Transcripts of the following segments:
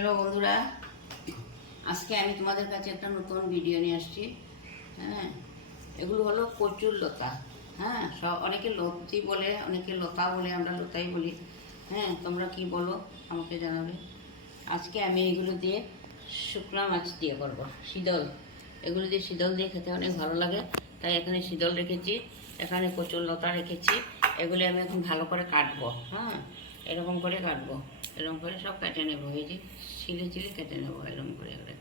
Hello বন্ধুরা, আজকে আমি তোমাদের কাছে একটা নতুন ভিডিও নিয়ে আসছি। হ্যাঁ, এগুলো হলো কচুর লতা। হ্যাঁ, অনেকে লতি বলে, অনেকে লতা বলে, আমরা লতাই বলি। হ্যাঁ, তোমরা কি বলো আমাকে জানাবে। আজকে আমি এগুলো দিয়ে শুকনা মাছ দিয়ে করবো শীতল। এগুলো দিয়ে শীতল দিয়ে খেতে অনেক ভালো লাগে, তাই এখানে শীতল রেখেছি, এখানে কচুর লতা রেখেছি। এগুলি আমি এখন ভালো করে কাটবো। হ্যাঁ, এরকম করে কাটবো, এরকম করে সব কেটে নেবো। এই যে ছিলে ছিলে কেটে নেবো এরকম করে করে।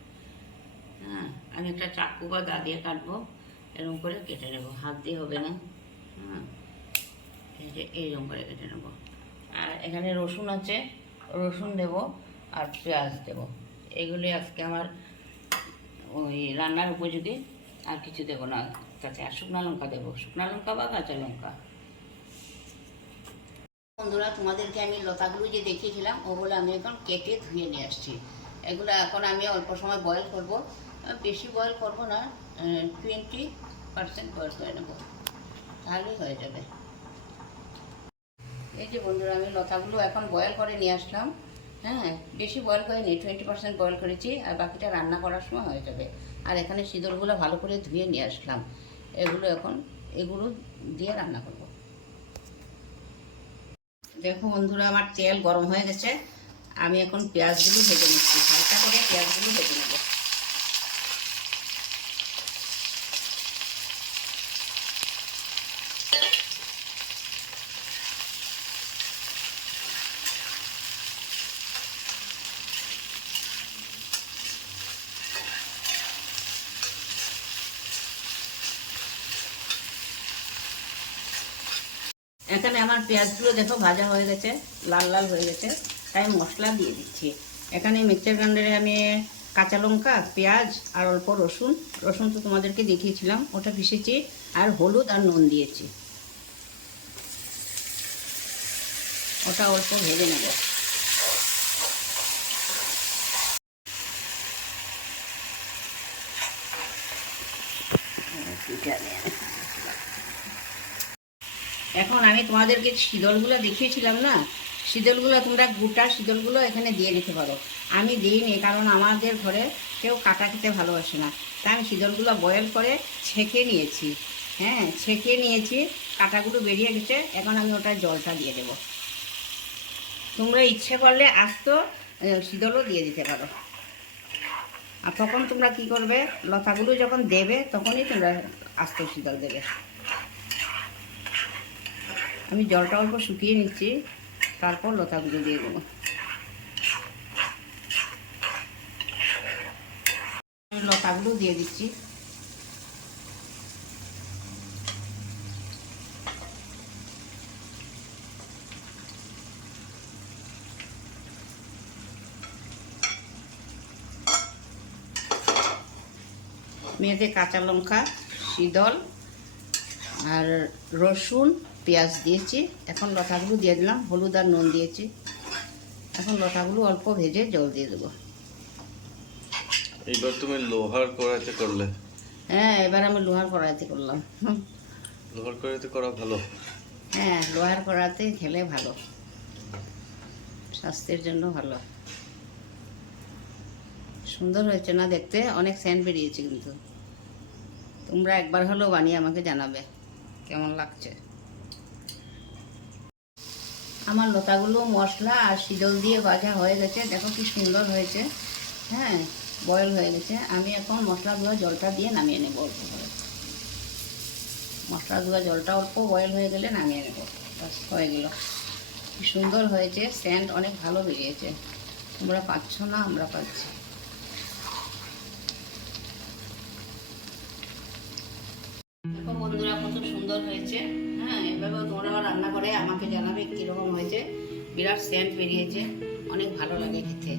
হ্যাঁ, আমি একটা চাকু বা দা দিয়ে কাটবো, এরকম করে কেটে নেবো, হাত দিয়ে হবে না। হ্যাঁ, এই যে এইরকম করে কেটে নেবো। আর এখানে রসুন আছে, রসুন দেবো আর পেঁয়াজ দেবো। এগুলি আজকে আমার ওই রান্নার উপযোগী, আর কিছু দেবো না তাতে। আর শুকনো লঙ্কা দেবো, শুকনো লঙ্কা বা কাঁচা লঙ্কা। বন্ধুরা, তোমাদেরকে আমি লতাগুলো যে দেখিয়েছিলাম ওগুলো আমি এখন কেটে ধুয়ে নিয়ে আসছি। এগুলো এখন আমি অল্প সময় বয়েল করব, বেশি বয়েল করব না, 20% বয়েল করে নেব, তাহলেই হয়ে যাবে। এই যে বন্ধুরা, আমি লতাগুলো এখন বয়েল করে নিয়ে আসলাম। হ্যাঁ, বেশি বয়েল করিনি, 20% বয়েল করেছি, আর বাকিটা রান্না করার সময় হয়ে যাবে। আর এখানে শীতলগুলো ভালো করে ধুয়ে নিয়ে আসলাম। এগুলো দিয়ে রান্না করব। দেখো বন্ধুরা, আমার তেল গরম হয়ে গেছে। আমি এখন পেঁয়াজগুলো ভেজে নিচ্ছি, হালকা করে পেঁয়াজগুলো ভেজে নেব। এখানে আমার পেঁয়াজগুলো দেখো ভাজা হয়ে গেছে, লাল লাল হয়ে গেছে, তাই মশলা দিয়ে দিচ্ছি। এখানে মিক্সচার গ্রাইন্ডারে আমি কাঁচা লঙ্কা, পেঁয়াজ আর অল্প রসুন, রসুন তো তোমাদেরকে দেখিয়েছিলাম, ওটা পিষেছি, আর হলুদ আর নুন দিয়েছি। ওটা অল্প ভেজে নেব। এখন আমি তোমাদেরকে শীতলগুলো দেখিয়েছিলাম না, শীতলগুলো তোমরা গোটা শীতলগুলো এখানে দিয়ে দিতে পারো। আমি দিইনি, কারণ আমাদের ঘরে কেউ কাটা খেতে ভালোবাসে না, তাই আমি শীতলগুলো বয়েল করে ছেঁকে নিয়েছি। হ্যাঁ, ছেঁকে নিয়েছি, কাটাগুলো বেরিয়ে গেছে। এখন আমি ওটা জলটা দিয়ে দেবো। তোমরা ইচ্ছে করলে আস্ত শীতলও দিয়ে দিতে পারো। আর তখন তোমরা কি করবে, লতাগুলো যখন দেবে তখনই তোমরা আস্ত শীতল দেবে। আমি জলটা অল্প শুকিয়ে নিচ্ছি, তারপর লতাগুলো দিয়ে দেবো। লতাগুলো দিয়ে দিচ্ছি। মেয়েতে কাঁচা লঙ্কা, শীতল আর রসুন, পেঁয়াজ দিয়েছি। এখন লতাগুলো দিয়ে দিলাম, হলুদ আর নুন দিয়েছি। এখন লতাগুলো অল্প ভেজে জল দিয়ে দেবো। এইবার তুমি লোহার কড়াইতে করলে? হ্যাঁ, এবার আমি লোহার কড়াইতে করলাম। লোহার কড়াইতে করা ভালো। হ্যাঁ, লোহার কড়াইতে খেলে ভালো, স্বাস্থ্যের জন্য ভালো। সুন্দর হয়েছে না দেখতে? অনেক সেন্ট বেরিয়েছে, কিন্তু তোমরা একবার হলেও বানিয়ে আমাকে জানাবে কেমন লাগছে। আমার লতাগুলো মশলা আর শীতল দিয়ে ভাজা হয়ে গেছে, দেখো কি সুন্দর হয়েছে। হ্যাঁ, বয়েল হয়ে গেছে। আমি এখন মশলা ধোয়া জলটা দিয়ে নামিয়ে নেব অল্প করে। মশলা ধোয়া জলটা অল্প বয়েল হয়ে গেলে নামিয়ে নেব, বাস হয়ে গেল। কি সুন্দর হয়েছে, সেন্ট অনেক ভালো বেরিয়েছে। তোমরা পাচ্ছ না, আমরা পাচ্ছি। দেখো বন্ধুরা, কত সুন্দর হয়েছে। হ্যাঁ, এভাবেও তোমরা রান্না করে আমাকে জানাবে কীরকম হয়েছে। বিরাট সেন্ট বেরিয়েছে, অনেক ভালো লাগে খেতে।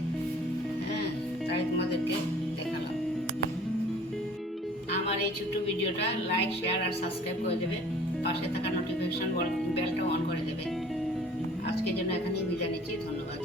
হ্যাঁ, তাই তোমাদেরকে দেখালাম। আমার এই ছোট্ট ভিডিওটা লাইক, শেয়ার আর সাবস্ক্রাইব করে দেবে। পাশে থাকা নোটিফিকেশন বেলটা অন করে দেবে। আজকের জন্য এখানেই বিদায় নিচ্ছি, ধন্যবাদ।